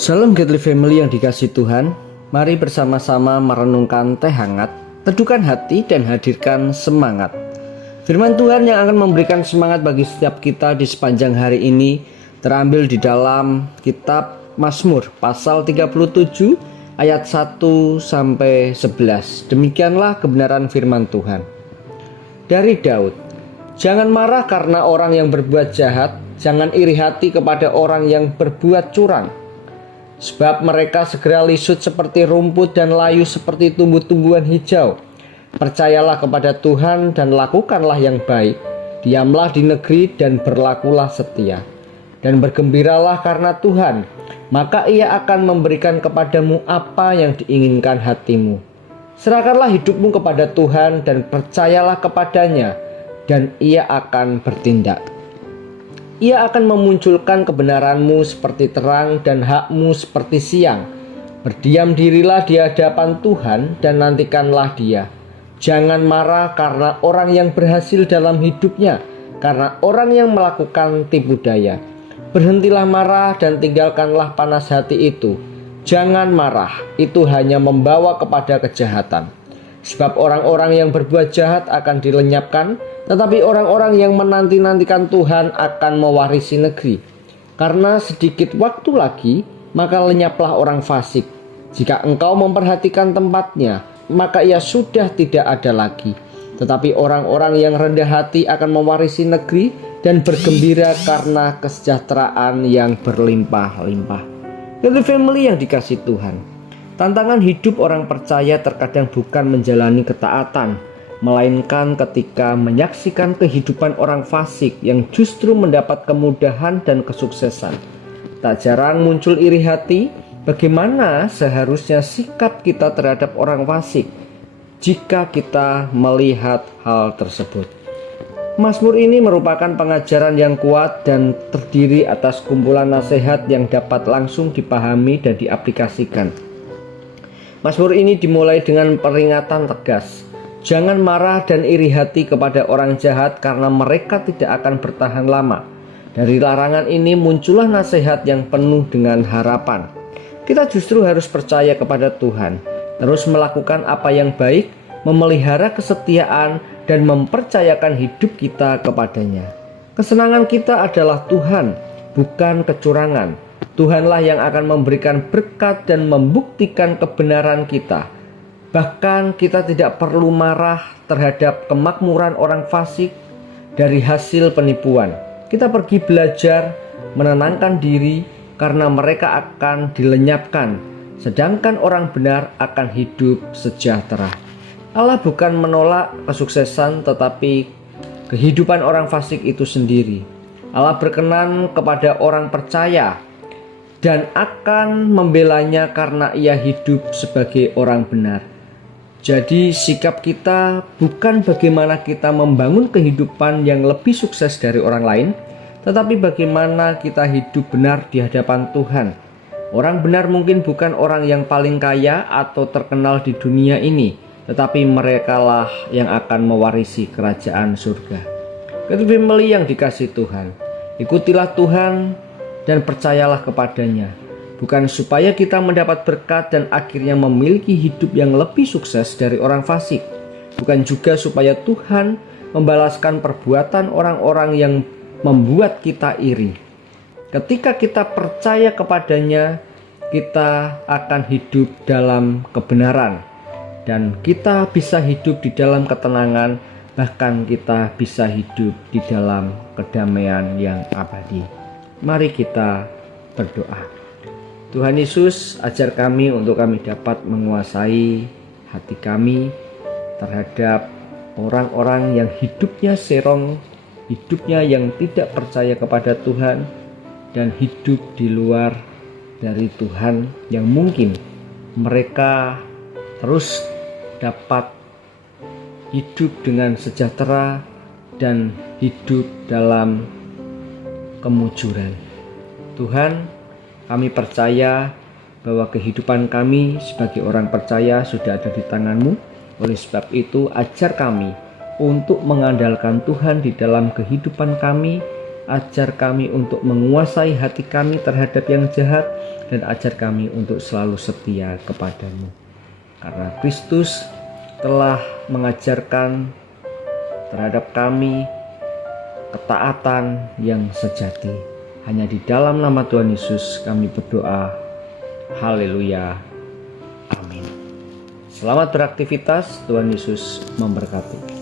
Shalom Godly Family yang dikasihi Tuhan. Mari bersama-sama merenungkan teh hangat, teduhkan hati dan hadirkan semangat. Firman Tuhan yang akan memberikan semangat bagi setiap kita di sepanjang hari ini terambil di dalam kitab Mazmur pasal 37 ayat 1 sampai 11. Demikianlah kebenaran firman Tuhan. Dari Daud, jangan marah karena orang yang berbuat jahat, jangan iri hati kepada orang yang berbuat curang. Sebab mereka segera lisut seperti rumput dan layu seperti tumbuh-tumbuhan hijau. Percayalah kepada Tuhan dan lakukanlah yang baik. Diamlah di negeri dan berlakulah setia. Dan bergembiralah karena Tuhan, maka Ia akan memberikan kepadamu apa yang diinginkan hatimu. Serahkanlah hidupmu kepada Tuhan dan percayalah kepadanya, dan Ia akan bertindak. Ia akan memunculkan kebenaranmu seperti terang dan hakmu seperti siang. Berdiam dirilah di hadapan Tuhan dan nantikanlah Dia. Jangan marah karena orang yang berhasil dalam hidupnya, karena orang yang melakukan tipu daya. Berhentilah marah dan tinggalkanlah panas hati itu. Jangan marah, itu hanya membawa kepada kejahatan. Sebab orang-orang yang berbuat jahat akan dilenyapkan, tetapi orang-orang yang menanti-nantikan Tuhan akan mewarisi negeri. Karena sedikit waktu lagi, maka lenyaplah orang fasik. Jika engkau memperhatikan tempatnya, maka ia sudah tidak ada lagi. Tetapi orang-orang yang rendah hati akan mewarisi negeri dan bergembira karena kesejahteraan yang berlimpah-limpah. Godly Family yang dikasihi Tuhan, tantangan hidup orang percaya terkadang bukan menjalani ketaatan, melainkan ketika menyaksikan kehidupan orang fasik yang justru mendapat kemudahan dan kesuksesan. Tak jarang muncul iri hati, bagaimana seharusnya sikap kita terhadap orang fasik jika kita melihat hal tersebut. Mazmur ini merupakan pengajaran yang kuat dan terdiri atas kumpulan nasihat yang dapat langsung dipahami dan diaplikasikan. Mazmur ini dimulai dengan peringatan tegas. Jangan marah dan iri hati kepada orang jahat karena mereka tidak akan bertahan lama. Dari larangan ini muncullah nasihat yang penuh dengan harapan. Kita justru harus percaya kepada Tuhan, terus melakukan apa yang baik, memelihara kesetiaan, dan mempercayakan hidup kita kepadanya. Kesenangan kita adalah Tuhan, bukan kecurangan. Tuhanlah yang akan memberikan berkat dan membuktikan kebenaran kita. Bahkan kita tidak perlu marah terhadap kemakmuran orang fasik dari hasil penipuan. Kita pergi belajar menenangkan diri karena mereka akan dilenyapkan, sedangkan orang benar akan hidup sejahtera. Allah bukan menolak kesuksesan, tetapi kehidupan orang fasik itu sendiri. Allah berkenan kepada orang percaya dan akan membelanya karena ia hidup sebagai orang benar. Jadi sikap kita bukan bagaimana kita membangun kehidupan yang lebih sukses dari orang lain, tetapi bagaimana kita hidup benar di hadapan Tuhan. Orang benar mungkin bukan orang yang paling kaya atau terkenal di dunia ini, tetapi merekalah yang akan mewarisi kerajaan surga. Godly Family yang dikasihi Tuhan, ikutilah Tuhan dan percayalah kepadanya. Bukan supaya kita mendapat berkat dan akhirnya memiliki hidup yang lebih sukses dari orang fasik. Bukan juga supaya Tuhan membalaskan perbuatan orang-orang yang membuat kita iri. Ketika kita percaya kepadanya, kita akan hidup dalam kebenaran. Dan kita bisa hidup di dalam ketenangan, bahkan kita bisa hidup di dalam kedamaian yang abadi. Mari kita berdoa. Tuhan Yesus, ajar kami untuk kami dapat menguasai hati kami terhadap orang-orang yang hidupnya serong, hidupnya yang tidak percaya kepada Tuhan, dan hidup di luar dari Tuhan yang mungkin mereka terus dapat hidup dengan sejahtera dan hidup dalam kemujuran. Tuhan, kami percaya bahwa kehidupan kami sebagai orang percaya sudah ada di tangan-Mu. Oleh sebab itu, ajar kami untuk mengandalkan Tuhan di dalam kehidupan kami, ajar kami untuk menguasai hati kami terhadap yang jahat, dan ajar kami untuk selalu setia kepadamu. Karena Kristus telah mengajarkan terhadap kami ketaatan yang sejati. Hanya di dalam nama Tuhan Yesus kami berdoa. Haleluya. Amin. Selamat beraktivitas. Tuhan Yesus memberkati.